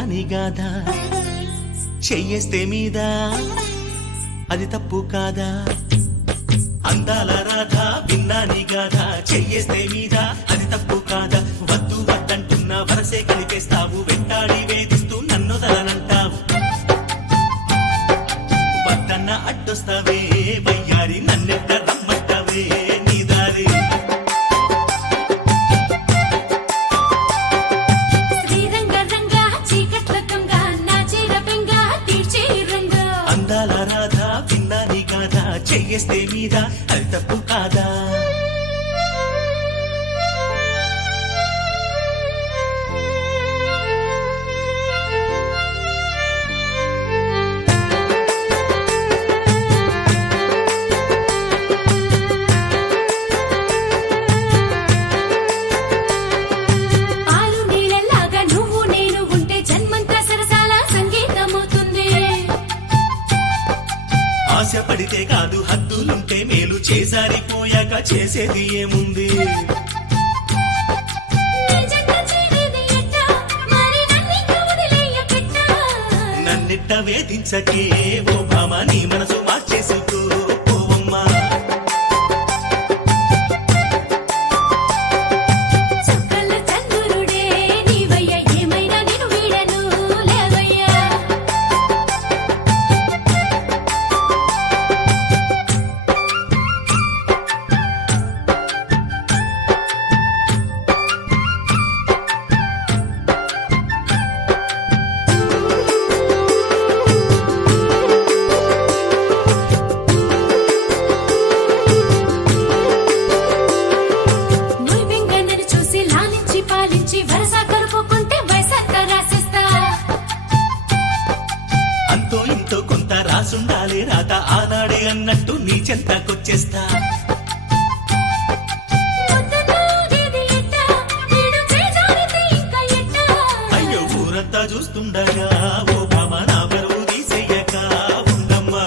విన్నాని గాథ చెయ్యేస్తే మీద అది తప్పు కాదా అందాల రాధ విన్నాని గాథ చెయ్యేస్తే మీద అది తప్పు కాదా వద్దు వద్దంటున్న వరసే కలిపేస్తావు వెంటాడి వేధిస్తూ నన్ను తలనంటావు వద్దన్న అడ్డొస్తావే వయ్యారి నన్నెట్ట రమ్మంటావే నీ దారి అందాల రాధ విన్నాని గాథ చెయ్యేస్తే మీద అది తప్పు కాదా ఆశపడితే కాదు హద్దులుంటే మేలు చేసారిపోయాక చేసేది ఏముంది నన్నిట్ట వేధించకే ఓ భామ నీ మనసు మార్చేసుకో పోవమ్మా అంతో ఇంతో కొంత రాసుండాలి రాత ఆనాడే అన్నట్టు నీ చెంతకొచ్చేస్తా అయ్యో ఊరంతా చూస్తుండగా ఓ భామ నా బరువు తీసేయక ఉండమ్మా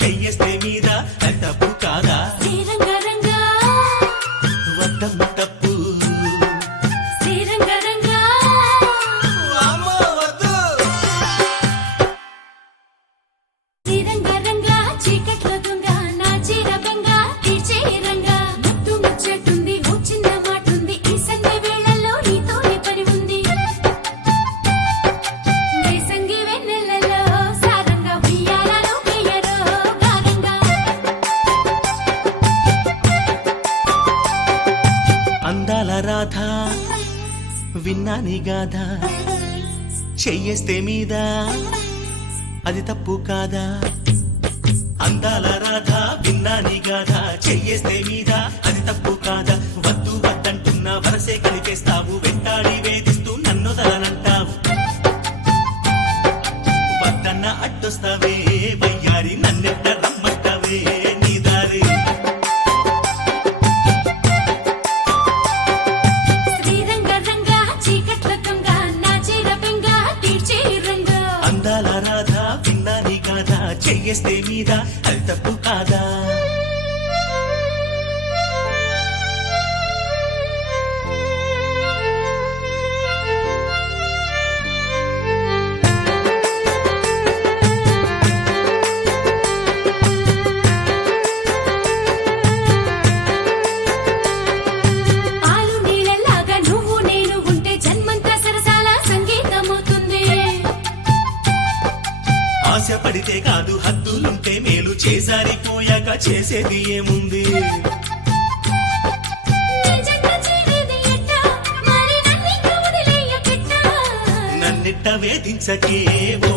చెయ్యేస్తే మీద తప్పు కాదా వద్దమ్మ తప్పు అందాల రాధ విన్నాని గాథ చెయ్యేస్తే మీద అది తప్పు కాదా అందాల రాధ విన్నాని గాథ చెయ్యేస్తే మీద అది తప్పు కాదా వద్దు వద్దంటున్న వరసే కలిపేస్తావు వెంటాడి వేధిస్తూ నన్ను తలనంటావు వద్దన్న అడ్డొస్తావే వయ్యారి నన్నెట్ట రమ్మంటావే నీ దారి అందాల రాధ విన్నాని గాథ చెయ్యేస్తే మీద అది తప్పు కాదా ఆశపడితే కాదు హద్దులుంటే మేలు చేసారిపోయాక చేసేది ఏముంది నన్నిట్ట వేధించకే ఓ